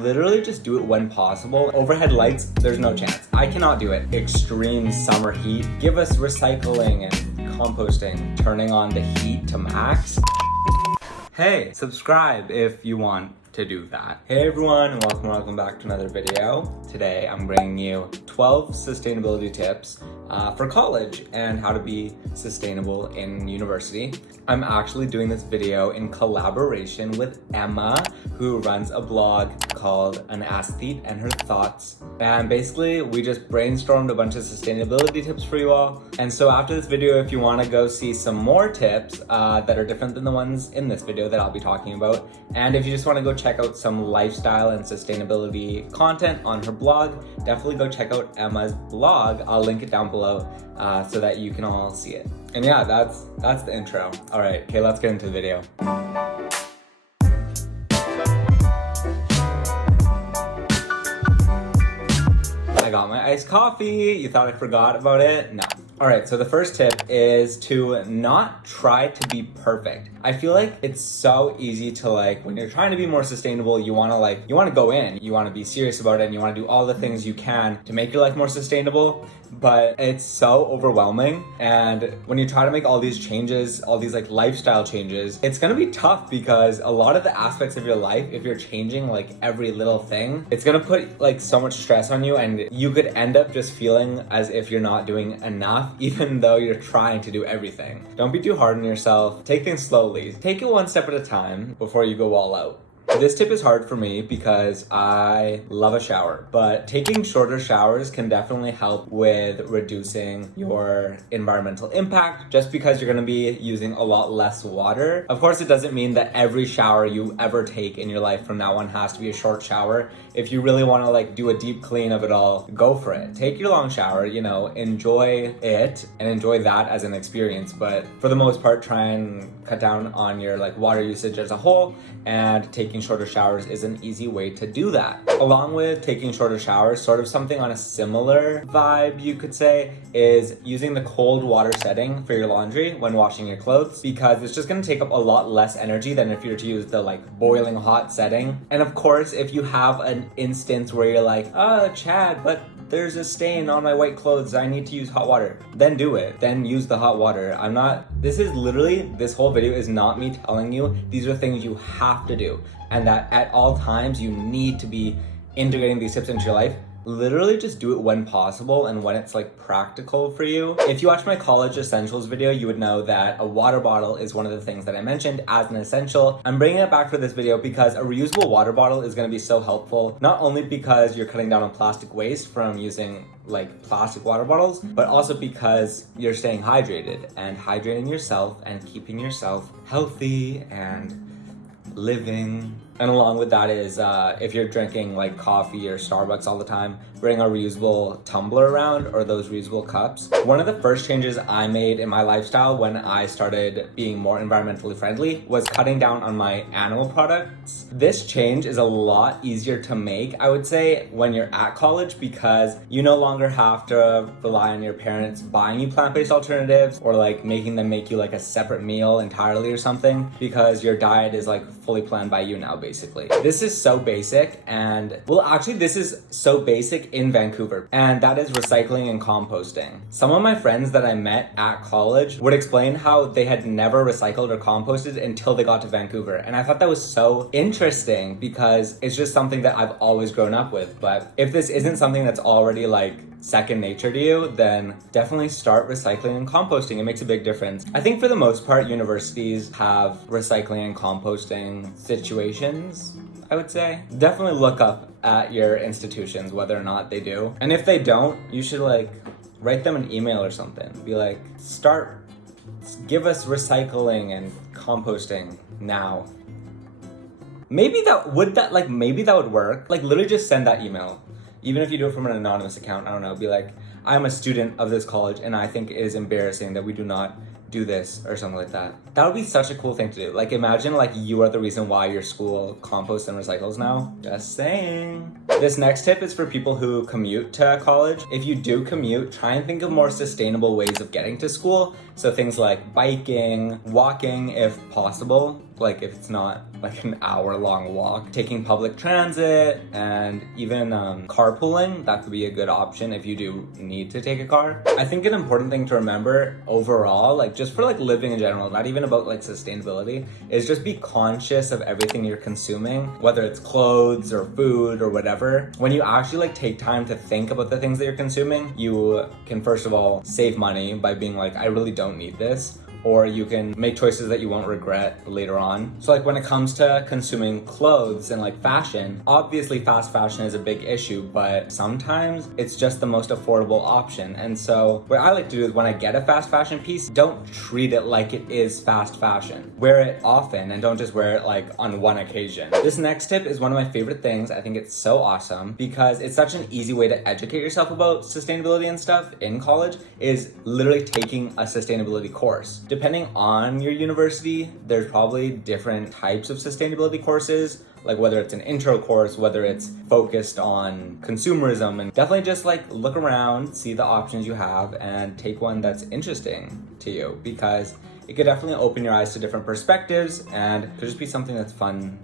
literally just do it when possible. Overhead lights, there's no chance. I cannot do it. Extreme summer heat. Give us recycling and composting. Turning on the heat to max. Hey, subscribe if you want to do that. Hey everyone, and welcome back to another video. Today I'm bringing you 12 sustainability tips for college and how to be sustainable in university. I'm actually doing this video in collaboration with Emma, who runs a blog called An Aesthete and Her Thoughts. And basically we just brainstormed a bunch of sustainability tips for you all. And so after this video, if you want to go see some more tips that are different than the ones in this video that I'll be talking about, and if you just want to go check out some lifestyle and sustainability content on her blog, definitely go check out Emma's blog. I'll link it down below so that you can all see it. And yeah, that's the intro. All right, okay, let's get into the video. I got my iced coffee. You thought I forgot about it? No. All right, so the first tip is to not try to be perfect. I feel like it's so easy to when you're trying to be more sustainable, you want to go in, you want to be serious about it, and you want to do all the things you can to make your life more sustainable, but it's so overwhelming. And when you try to make all these changes, all these lifestyle changes, it's going to be tough because a lot of the aspects of your life, if you're changing every little thing, it's going to put so much stress on you, and you could end up just feeling as if you're not doing enough, even though you're trying to do everything. Don't be too hard on yourself. Take things slowly. Take it one step at a time before you go all out. This tip is hard for me because I love a shower, but taking shorter showers can definitely help with reducing your environmental impact just because you're going to be using a lot less water. Of course, it doesn't mean that every shower you ever take in your life from now on has to be a short shower. If you really want to do a deep clean of it all, go for it. Take your long shower, enjoy it and enjoy that as an experience. But for the most part, try and cut down on your water usage as a whole, and taking shorter showers is an easy way to do that. Along with taking shorter showers, sort of something on a similar vibe, you could say, is using the cold water setting for your laundry when washing your clothes, because it's just going to take up a lot less energy than if you were to use the boiling hot setting. And of course, if you have an instance where you're oh, Chad, but there's a stain on my white clothes, I need to use hot water, then do it. Then use the hot water. This whole video is not me telling you these are things you have to do, and that at all times you need to be integrating these tips into your life. Literally just do it when possible and when it's practical for you. If you watched my college essentials video, you would know that a water bottle is one of the things that I mentioned as an essential. I'm bringing it back for this video because a reusable water bottle is going to be so helpful, not only because you're cutting down on plastic waste from using plastic water bottles, but also because you're staying hydrated and hydrating yourself and keeping yourself healthy and living. And along with that is if you're drinking coffee or Starbucks all the time, bring a reusable tumbler around, or those reusable cups. One of the first changes I made in my lifestyle when I started being more environmentally friendly was cutting down on my animal products. This change is a lot easier to make, I would say, when you're at college, because you no longer have to rely on your parents buying you plant-based alternatives or making them make you a separate meal entirely or something, because your diet is fully planned by you now, basically. This is so basic, and this is so basic in Vancouver, and that is recycling and composting. Some of my friends that I met at college would explain how they had never recycled or composted until they got to Vancouver, and I thought that was so interesting because it's just something that I've always grown up with. But if this isn't something that's already second nature to you, then definitely start recycling and composting. It makes a big difference. I think for the most part, universities have recycling and composting situations, I would say. Definitely look up at your institutions whether or not they do. And if they don't, you should write them an email or something. Be give us recycling and composting now. Maybe that would work. Literally just send that email. Even if you do it from an anonymous account, I don't know, be I'm a student of this college and I think it is embarrassing that we do not do this, or something like that. That would be such a cool thing to do. Imagine you are the reason why your school composts and recycles now. Just saying. This next tip is for people who commute to college. If you do commute, try and think of more sustainable ways of getting to school. So things like biking, walking if possible. like if it's not like an hour-long walk. Taking public transit and even carpooling, that could be a good option if you do need to take a car. I think an important thing to remember overall, like just for like living in general, not even about like sustainability, is just be conscious of everything you're consuming, whether it's clothes or food or whatever. When you actually like take time to think about the things that you're consuming, you can first of all save money by being like, I really don't need this. Or you can make choices that you won't regret later on. So like when it comes to consuming clothes and like fashion, obviously fast fashion is a big issue, but sometimes it's just the most affordable option. And so what I like to do is when I get a fast fashion piece, don't treat it like it is fast fashion. Wear it often and don't just wear it like on one occasion. This next tip is one of my favorite things. I think it's so awesome because it's such an easy way to educate yourself about sustainability and stuff in college, is literally taking a sustainability course. Depending on your university, there's probably different types of sustainability courses, like whether it's an intro course, whether it's focused on consumerism, and definitely just like look around, see the options you have, and take one that's interesting to you, because it could definitely open your eyes to different perspectives and could just be something that's fun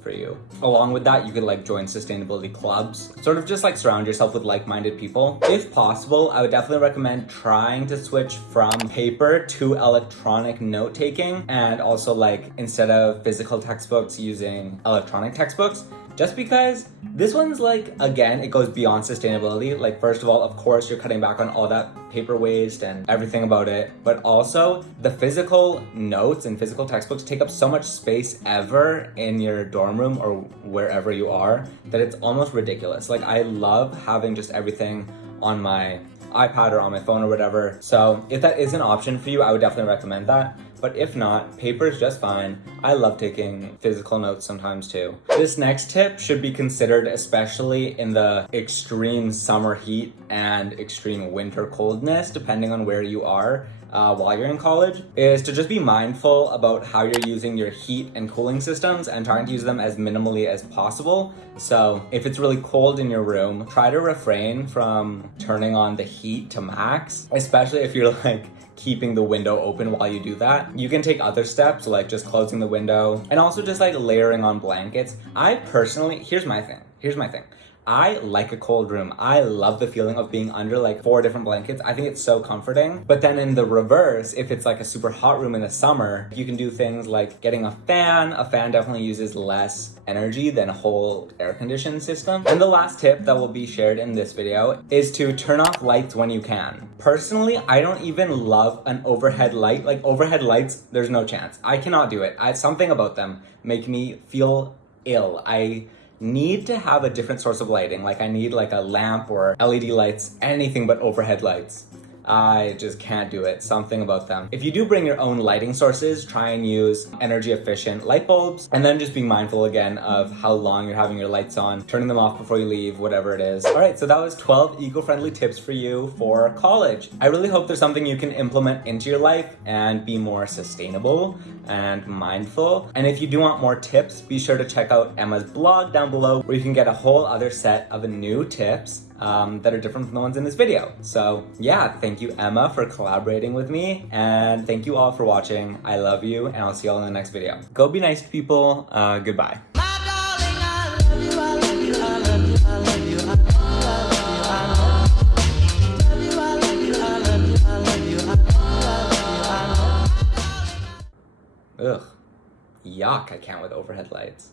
for you. Along with that, you could like join sustainability clubs, sort of just like surround yourself with like-minded people. If possible, I would definitely recommend trying to switch from paper to electronic note-taking, and also like instead of physical textbooks, using electronic textbooks. Just because this one's like, again, it goes beyond sustainability. Like first of all, of course, you're cutting back on all that paper waste and everything about it. But also the physical notes and physical textbooks take up so much space ever in your dorm room or wherever you are that it's almost ridiculous. Like I love having just everything on my iPad or on my phone or whatever. So if that is an option for you, I would definitely recommend that. But if not, paper is just fine. I love taking physical notes sometimes too. This next tip should be considered, especially in the extreme summer heat and extreme winter coldness, depending on where you are while you're in college, is to just be mindful about how you're using your heat and cooling systems and trying to use them as minimally as possible. So if it's really cold in your room, try to refrain from turning on the heat to max, especially if you're like keeping the window open while you do that. You can take other steps like just closing the window and also just like layering on blankets. I personally, here's my thing. I like a cold room. I love the feeling of being under like 4 different blankets. I think it's so comforting. But then in the reverse, if it's like a super hot room in the summer, you can do things like getting a fan. A fan definitely uses less energy than a whole air conditioning system. And the last tip that will be shared in this video is to turn off lights when you can. Personally, I don't even love an overhead light. Like overhead lights, there's no chance. I cannot do it. Something about them make me feel ill. I need to have a different source of lighting. Like I need like a lamp or LED lights, anything but overhead lights. I just can't do it. Something about them. If you do bring your own lighting sources, try and use energy efficient light bulbs, and then just be mindful again of how long you're having your lights on, turning them off before you leave, whatever it is. All right, so that was 12 eco-friendly tips for you for college. I really hope there's something you can implement into your life and be more sustainable and mindful. And if you do want more tips, be sure to check out Emma's blog down below, where you can get a whole other set of new tips that are different from the ones in this video. So yeah, thank you Emma for collaborating with me, and thank you all for watching. I love you, and I'll see you all in the next video. Go be nice to people. Goodbye. Ugh, yuck, I can't with overhead lights.